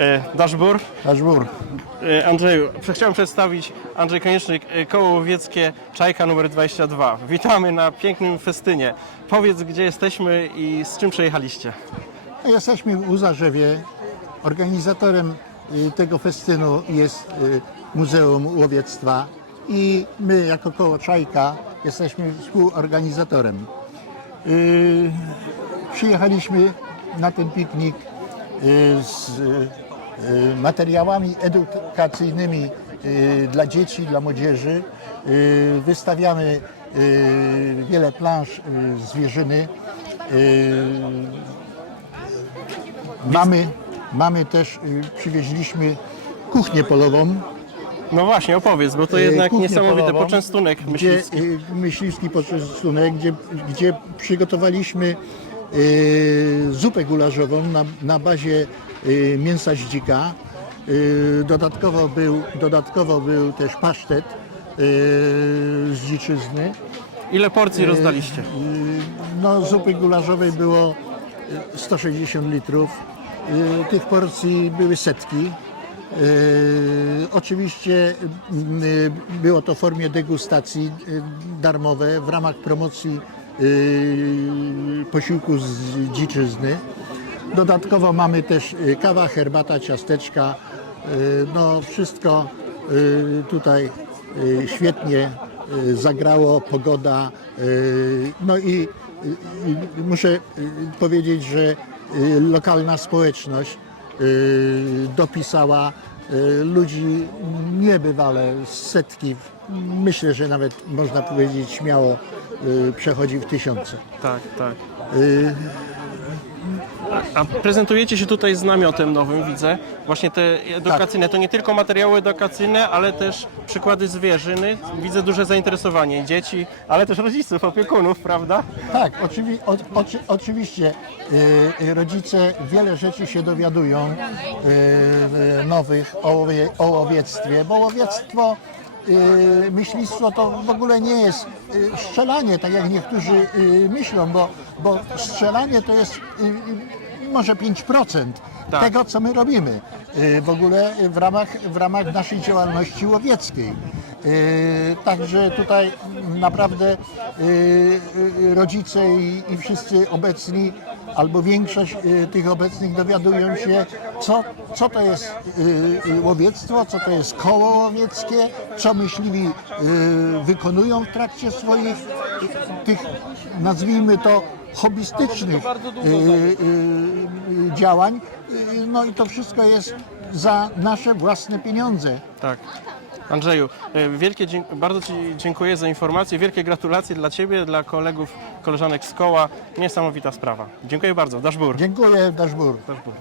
E, Daszbur. Daszbur. E, Andrzeju, chciałem przedstawić Andrzej Konieczny, e, koło łowieckie Czajka numer 22. Witamy na pięknym festynie. Powiedz, gdzie jesteśmy i z czym przejechaliście? Jesteśmy w Uzarzewie. Organizatorem y, tego festynu jest y, Muzeum Łowiectwa i my jako koło Czajka jesteśmy współorganizatorem. Y, Przyjechaliśmy na ten piknik y, z y, materiałami edukacyjnymi y, dla dzieci, dla młodzieży. Y, Wystawiamy y, wiele planż y, zwierzyny. Y, Mamy, mamy też, y, przywieźliśmy kuchnię polową. No właśnie, opowiedz, bo to y, jednak kuchnię niesamowity polową, poczęstunek gdzie, myśliwski. y, myśliwski poczęstunek, gdzie, gdzie przygotowaliśmy y, zupę gulażową na, na bazie y, mięsa z dzika. Y, dodatkowo, był, dodatkowo był też pasztet y, z dziczyzny. Ile porcji rozdaliście? Y, No, zupy gulaszowej było y, 160 litrów. Y, Tych porcji były setki. Y, Oczywiście y, było to w formie degustacji y, darmowe w ramach promocji y, posiłku z dziczyzny. Dodatkowo mamy też y, kawa, herbata, ciasteczka. Y, No wszystko y, tutaj świetnie zagrało, pogoda. No i muszę powiedzieć, że lokalna społeczność dopisała ludzi niebywale setki. Myślę, że nawet można powiedzieć śmiało przechodzi w tysiące. Tak, tak. A prezentujecie się tutaj z namiotem nowym, widzę. Właśnie te edukacyjne, to nie tylko materiały edukacyjne, ale też przykłady zwierzyny. Widzę duże zainteresowanie dzieci, ale też rodziców, opiekunów, prawda? Tak, oczywi, o, oczy, oczywiście y, y, rodzice wiele rzeczy się dowiadują y, nowych o, o łowiectwie, bo łowiectwo, y, myślistwo to w ogóle nie jest y, strzelanie, tak jak niektórzy y, myślą, bo, bo strzelanie to jest y, może 5% Tak. tego, co my robimy w ogóle w ramach, w ramach naszej działalności łowieckiej. Y, Także tutaj naprawdę y, y, rodzice i, wszyscy obecni, albo większość y, tych obecnych dowiadują się, co, co to jest y, y, łowiectwo, co to jest koło łowieckie, co myśliwi y, wykonują w trakcie swoich y, tych, nazwijmy to, hobbystycznych y, y, y, działań. Y, No i to wszystko jest za nasze własne pieniądze. Tak. Andrzeju, e, wielkie, bardzo Ci dziękuję za informacje, wielkie gratulacje dla Ciebie, dla kolegów, koleżanek z koła. Niesamowita sprawa. Dziękuję bardzo. Daszbur. Dziękuję, Daszbur. Daszbur.